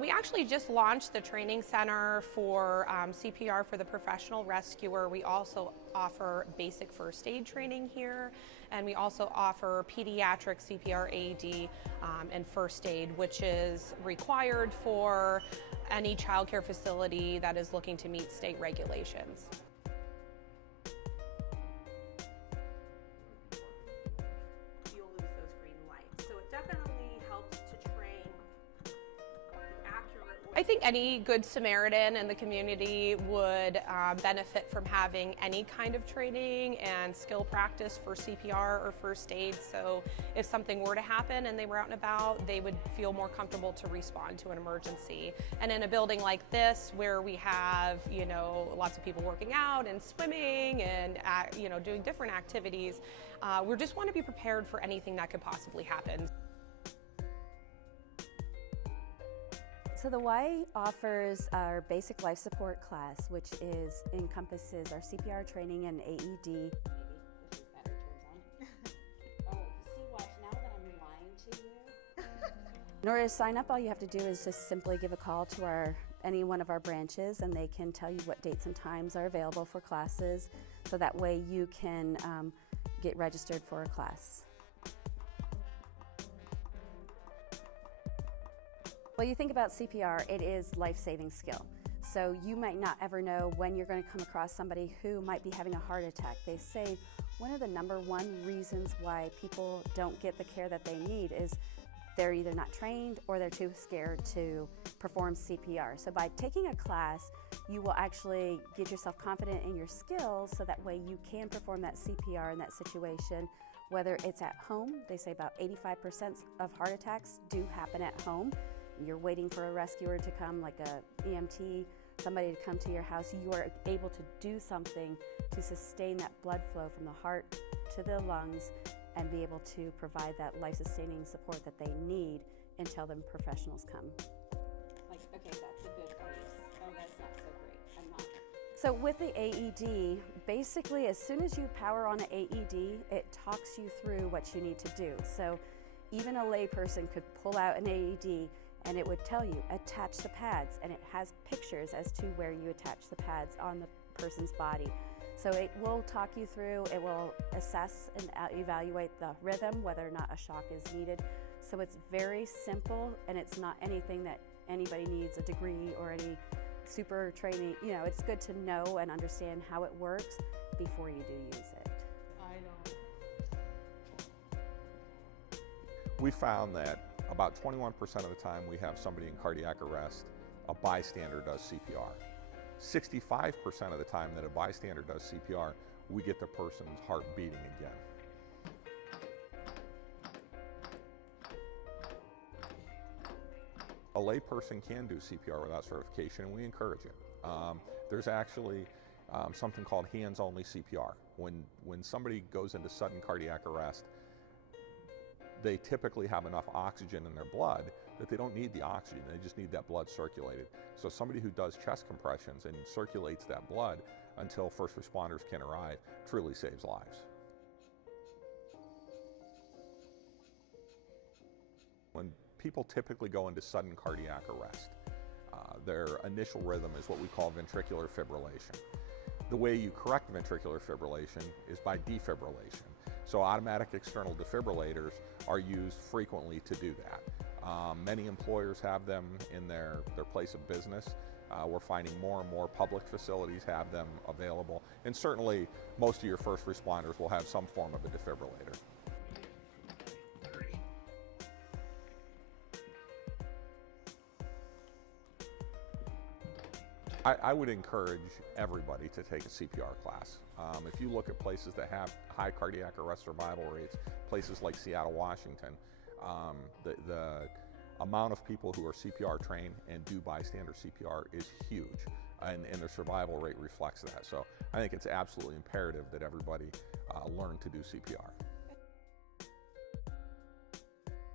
We actually just launched the training center for CPR for the professional rescuer. We also offer basic first aid training here, and we also offer pediatric CPR AED and first aid, which is required for any child care facility that is looking to meet state regulations. You'll lose those green lights, so it definitely helps to train the accurate. I think any good Samaritan in the community would benefit from having any kind of training and skill practice for CPR or first aid, so if something were to happen and they were out and about, they would feel more comfortable to respond to an emergency. And in a building like this, where we have, you know, lots of people working out and swimming and, you know, doing different activities, we just want to be prepared for anything that could possibly happen. So the Y offers our basic life support class, which encompasses our CPR training and AED. Maybe if this battery turns on. Oh, see, watch, now that I'm lying to you. In order to sign up, all you have to do is just simply give a call to any one of our branches, and they can tell you what dates and times are available for classes, so that way you can get registered for a class. Well, you think about CPR, it is life-saving skill. So you might not ever know when you're going to come across somebody who might be having a heart attack. They say one of the #1 reasons why people don't get the care that they need is they're either not trained or they're too scared to perform CPR. So by taking a class, you will actually get yourself confident in your skills, so that way you can perform that CPR in that situation, whether it's at home. They say about 85% of heart attacks do happen at home. You're waiting for a rescuer to come, like a EMT, somebody to come to your house. You are able to do something to sustain that blood flow from the heart to the lungs and be able to provide that life-sustaining support that they need until the professionals come. Like, okay, that's a good face. Oh, that's not so great. I'm not. So with the AED, basically as soon as you power on an AED, it talks you through what you need to do. So even a lay person could pull out an AED and it would tell you, attach the pads, and it has pictures as to where you attach the pads on the person's body. So it will talk you through, it will assess and evaluate the rhythm, whether or not a shock is needed. So it's very simple, and it's not anything that anybody needs a degree or any super training. You know, it's good to know and understand how it works before you do use it. I know. We found that about 21% of the time we have somebody in cardiac arrest, a bystander does CPR. 65% of the time that a bystander does CPR, we get the person's heart beating again. A lay person can do CPR without certification, and we encourage it. There's actually something called hands-only CPR. When somebody goes into sudden cardiac arrest, they typically have enough oxygen in their blood that they don't need the oxygen, they just need that blood circulated. So somebody who does chest compressions and circulates that blood until first responders can arrive truly saves lives. When people typically go into sudden cardiac arrest, their initial rhythm is what we call ventricular fibrillation. The way you correct ventricular fibrillation is by defibrillation. So automatic external defibrillators are used frequently to do that. Many employers have them in their place of business. We're finding more and more public facilities have them available. And certainly most of your first responders will have some form of a defibrillator. I would encourage everybody to take a CPR class. If you look at places that have high cardiac arrest survival rates, places like Seattle, Washington, the amount of people who are CPR trained and do bystander CPR is huge, and their survival rate reflects that. So I think it's absolutely imperative that everybody learn to do CPR.